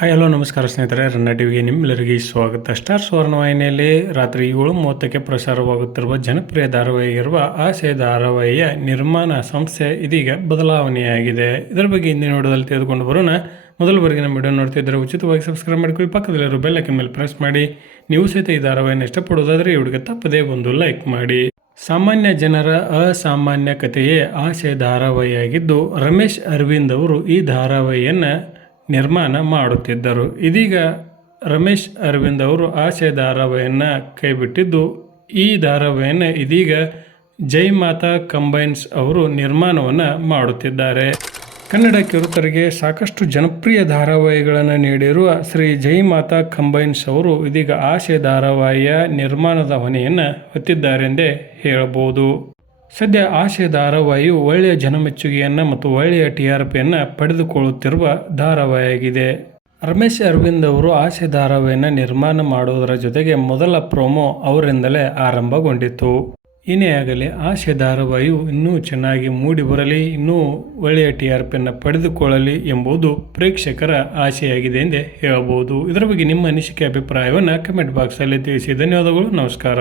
Hi hello ನಮಸ್ಕಾರ ಸ್ನೇಹಿತರೆ, ರನ್ನ ಟಿವಿಗೆ ನಿಮ್ಮೆಲ್ಲರಿಗೆ ಸ್ವಾಗತ. ಸ್ಟಾರ್ ಸುವರ್ಣವಾಹಿನಿಯಲ್ಲಿ ರಾತ್ರಿ 7:30ಕ್ಕೆ ಪ್ರಸಾರವಾಗುತ್ತಿರುವ ಜನಪ್ರಿಯ ಧಾರಾವಾಹಿಯಾಗಿರುವ ಆಸೆ ಧಾರಾವಾಹಿಯ ನಿರ್ಮಾಣ ಸಂಸ್ಥೆ ಇದೀಗ ಬದಲಾವಣೆಯಾಗಿದೆ. ಇದರ ಬಗ್ಗೆ ಹಿಂದಿನ ನೋಡೋದಲ್ಲಿ ತೆಗೆದುಕೊಂಡು ಬರೋಣ. ಮೊದಲವರೆಗೆ ನಮ್ಮ ವಿಡಿಯೋ ನೋಡ್ತಿದ್ದರೆ ಉಚಿತವಾಗಿ ಸಬ್ಸ್ಕ್ರೈಬ್ ಮಾಡ್ಕೊಳ್ಳಿ, ಪಕ್ಕದಲ್ಲಿರೋ ಬೆಲ್ ಐಕಾನ್ ಮೇಲೆ ಪ್ರೆಸ್ ಮಾಡಿ. ನೀವು ಸಹಿತ ಈ ಧಾರಾವಾಹಿಯನ್ನು ಇಷ್ಟಪಡೋದಾದರೆ ಈ ವಿಡಿಯೋಗೆ ತಪ್ಪದೇ ಒಂದು ಲೈಕ್ ಮಾಡಿ. ಸಾಮಾನ್ಯ ಜನರ ಅಸಾಮಾನ್ಯ ಕಥೆಯೇ ಆಸೆ ಧಾರಾವಾಹಿಯಾಗಿದ್ದು, ರಮೇಶ್ ಅರವಿಂದ್ ಅವರು ಈ ಧಾರಾವಾಹಿಯನ್ನು ನಿರ್ಮಾಣ ಮಾಡುತ್ತಿದ್ದರು. ಇದೀಗ ರಮೇಶ್ ಅರವಿಂದ್ ಅವರು ಆಸೆ ಧಾರಾವಾಹಿಯನ್ನು ಕೈಬಿಟ್ಟಿದ್ದು, ಈ ಧಾರಾವಾಹಿಯನ್ನು ಇದೀಗ ಜೈ ಮಾತಾ ಕಂಬೈನ್ಸ್ ಅವರು ನಿರ್ಮಾಣವನ್ನು ಮಾಡುತ್ತಿದ್ದಾರೆ. ಕನ್ನಡ ಕಿರುತೆರೆಗೆ ಸಾಕಷ್ಟು ಜನಪ್ರಿಯ ಧಾರಾವಾಹಿಗಳನ್ನು ನೀಡಿರುವ ಶ್ರೀ ಜೈ ಮಾತಾ ಕಂಬೈನ್ಸ್ ಅವರು ಇದೀಗ ಆಸೆ ಧಾರಾವಾಹಿಯ ನಿರ್ಮಾಣದ ಹೊಣೆಯನ್ನು ಹೊತ್ತಿದ್ದಾರೆಂದೇ ಹೇಳಬಹುದು. ಸದ್ಯ ಆಸೆ ಧಾರಾವಾಹಿಯು ಒಳ್ಳೆಯ ಜನಮೆಚ್ಚುಗೆಯನ್ನು ಮತ್ತು ಒಳ್ಳೆಯ TRPಯನ್ನು ಪಡೆದುಕೊಳ್ಳುತ್ತಿರುವ ಧಾರಾವಾಹಿಯಾಗಿದೆ. ರಮೇಶ್ ಅರವಿಂದ್ ಅವರು ಆಸೆ ಧಾರಾವಾಹಿಯನ್ನು ನಿರ್ಮಾಣ ಮಾಡುವುದರ ಜೊತೆಗೆ ಮೊದಲ ಪ್ರೋಮೋ ಅವರಿಂದಲೇ ಆರಂಭಗೊಂಡಿತ್ತು. ಏನೇ ಆಗಲಿ ಆಸೆ ಧಾರಾವಾಹಿಯು ಇನ್ನೂ ಚೆನ್ನಾಗಿ ಮೂಡಿ ಬರಲಿ, ಇನ್ನೂ ಒಳ್ಳೆಯ TRPಯನ್ನು ಪಡೆದುಕೊಳ್ಳಲಿ ಎಂಬುದು ಪ್ರೇಕ್ಷಕರ ಆಸೆಯಾಗಿದೆ ಎಂದೇ ಹೇಳಬಹುದು. ಇದರ ಬಗ್ಗೆ ನಿಮ್ಮ ಅನಿಸಿಕೆ ಅಭಿಪ್ರಾಯವನ್ನು ಕಮೆಂಟ್ ಬಾಕ್ಸಲ್ಲಿ ತಿಳಿಸಿ. ಧನ್ಯವಾದಗಳು, ನಮಸ್ಕಾರ.